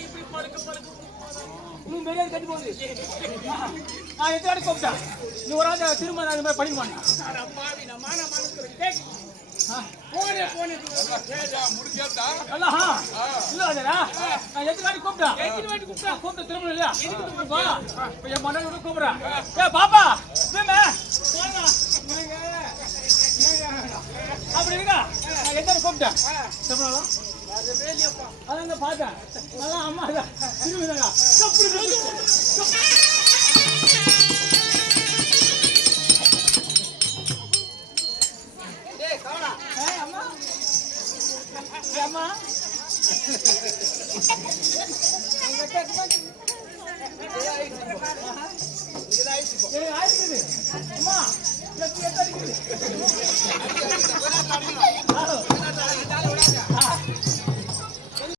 இப்படி படுக்க இன்னும் மெரியாதை கட்டி போகுது. நான் எத்தனை கூப்பிட்டேன் நீ ஒரு ஆள் திரும்ப அது மாதிரி படிக்க மாட்டேன். நான் எத்தனை கூப்பிட்டேன் கூப்பிட்டு திரும்ப இல்லையா என் மன்னோட கூப்பிடுறேன். ஏ பாப்பா அப்படி இருக்கா நான் எத்தனை கூப்பிட்டேன் திரும்பலாம் அதான் பார்த்தேன் நல்லா அம்மா திரும்பிதாங்க அம்மா அம்மா